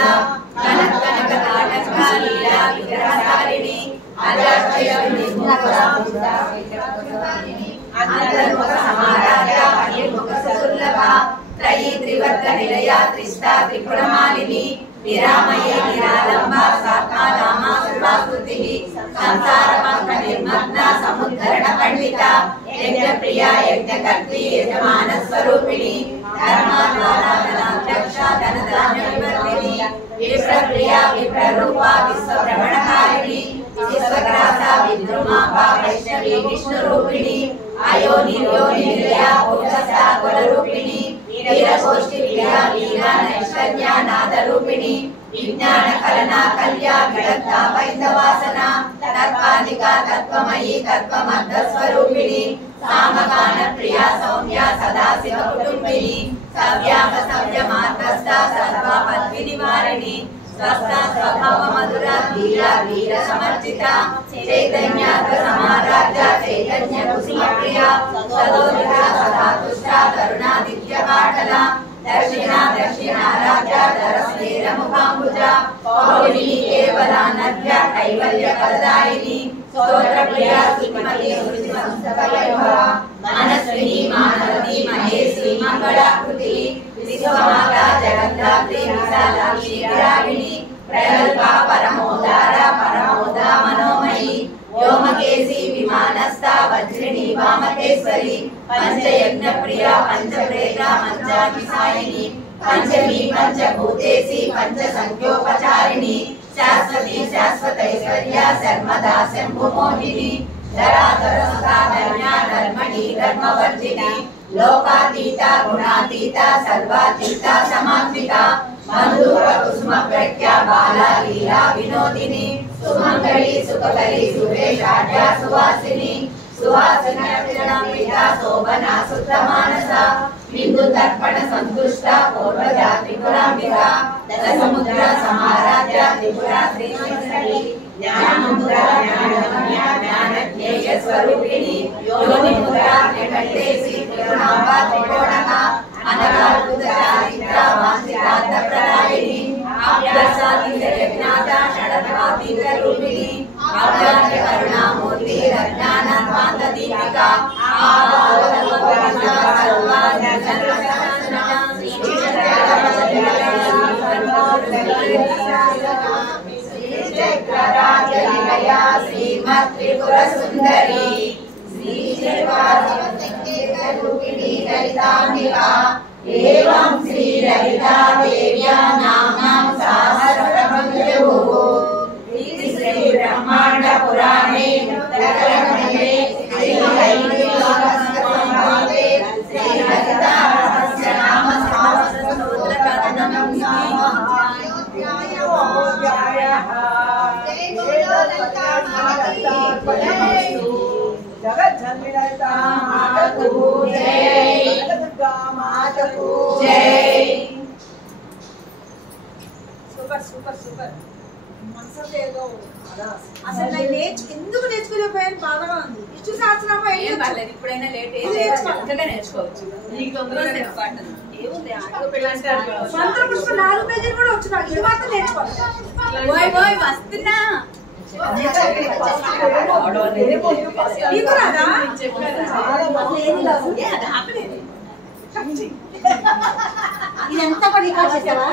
लीला कनक नाटका लीला विग्रहधारिणी अंतर्मुख समाराध्या बहिर्मुख सुलभा त्रयी त्रिवर्ग निलया त्रिष्टा त्रिपुरमालिनी निरामये निरालंबा सात्मा नामा सर्वाकृतिः संसार पंख निर्मग्ना समुद्धरण पंडिता यज्ञ प्रिया यज्ञ कर्त्री यजमान स्वरूपिणी धर्मात्मानाक्षक्षा धनधान्य विवर्धिनी विप्र प्रिया विप्र रूपा विश्व भ्रमणकारिणी विश्वग्रासा विद्रुमापा वैष्णवी विष्णु रूपिणी आयोनि योनि निलया भोजसा कुलरूपिणी वीरगोष्ठी प्रिया वीरा नैष्कर्या नाद रूपिणी विज्ञान कलना कल्या विदग्धा वैद्यवासना तत्वादिका तत्वमयी तत्वमर्थ स्वरूपिणी सामगान प्रिया सौम्या सदाशिव कुटुंबिनी सव्याम सव्यमार्गस्था सर्वापद्वि निवारिणी स्वस्था स्वभाव मधुरा धीरा वीर समर्जिता चैतन्यार्थ समाराध्या चैतन्य कुसुम प्रिया सदोदिता सदा तुष्टा करुणादित्य पाटला दक्षिणा दक्षिणाराध्या धरस्नेर मुखाम्बुजा पौर्णिमी केवला नद्या कैवल्य फलदायिनी स्तोत्र प्रिया सुमति सुमस्तवैभवा मनस्विनी मानवती महेशी मंगलाकृति विश्वमाता जगन्धात्री विशालाक्षी विरागिणी प्रगल्भा परमोदारा परमोदा मनोमयी व्योमकेशी विमानस्था वज्रिणी वामकेश्वरी पंचयज्ञ प्रिया पंचप्रेता पंचाभिसायिनी पंचमी पंचभूतेशी पंचसंख्योपचारिणी शाश्वती शाश्वतैश्वर्या सर्वदा शंभुमोहिनी धराधर सुधा धन्या धर्मणि धर्मवर्धिनी लोकातीता गुणातीता सर्वातीता समान्विता बंधुक कुसुम प्रज्ञा बाला लीला विनोदिनी सुमंगली सुखकरी सुरेशाढ्या सुवासिनी सुहासिनी अक्षणा शोभना सुतमानसा बिंदु तर्पण संतुष्टा पूर्वजा त्रिपुरांबिका दशमुद्रा समाराध्या त्रिपुरा श्रीश्री ज्ञानमुद्रा ज्ञानगम्या ज्ञानज्ञेय स्वरूपिणी योनि मुद्रा त्रिकण्ठेशी त्रिगुणांबा त्रिकोणका अनगाद्भुत चारित्रा वांछितार्थ प्रदायिनी आप्यासाति जगन्नाथा षडत्वातीत रूपिणी आप्याद्य करुणामूर्ति अज्ञानाध्वान्त दीपिका आवावतमोपनिषा सर्वाज्ञानरसना श्रीचक्रराजनिलया श्रीमत् त्रिपुर सुंदरी श्रीचक्ररूपिणी ललितांबिका एवं श्री ललिता देव्या नाम्नां सहस्रमन्त्रुः श्री ब्रह्मांड पुराणे उत्तरखण्डे श्री ललितासहस्रनामे श्री ललिता सहस्रनाम सहस्रस्तोत्रकथनं जगत जन्मिता मातु जय दुर्गा मातु जय సూపర్ సూపర్ సూపర్ మనసులో ఏదో అసలు నేను ఎందుకు నేర్చుకోలేకపోయాను బాధగా ఉంది. విష్ణు సహస్రనామ పర్లేదు ఇప్పుడైనా లేట్ చక్కగా నేర్చుకోవచ్చు. నీకు తొందరగా నేర్చుకుంటాను ఏముంది ఆటో పిల్లంటే మంత్ర పుష్ప 4 పేజీలు కూడా వచ్చు నాకు. ఇది మాత్రం నేర్చుకోవాలి. ఓయ్ ఓయ్ వస్తున్నా నీకు రాదా? ఇదంతా కూడా రికార్డ్ చేసావా?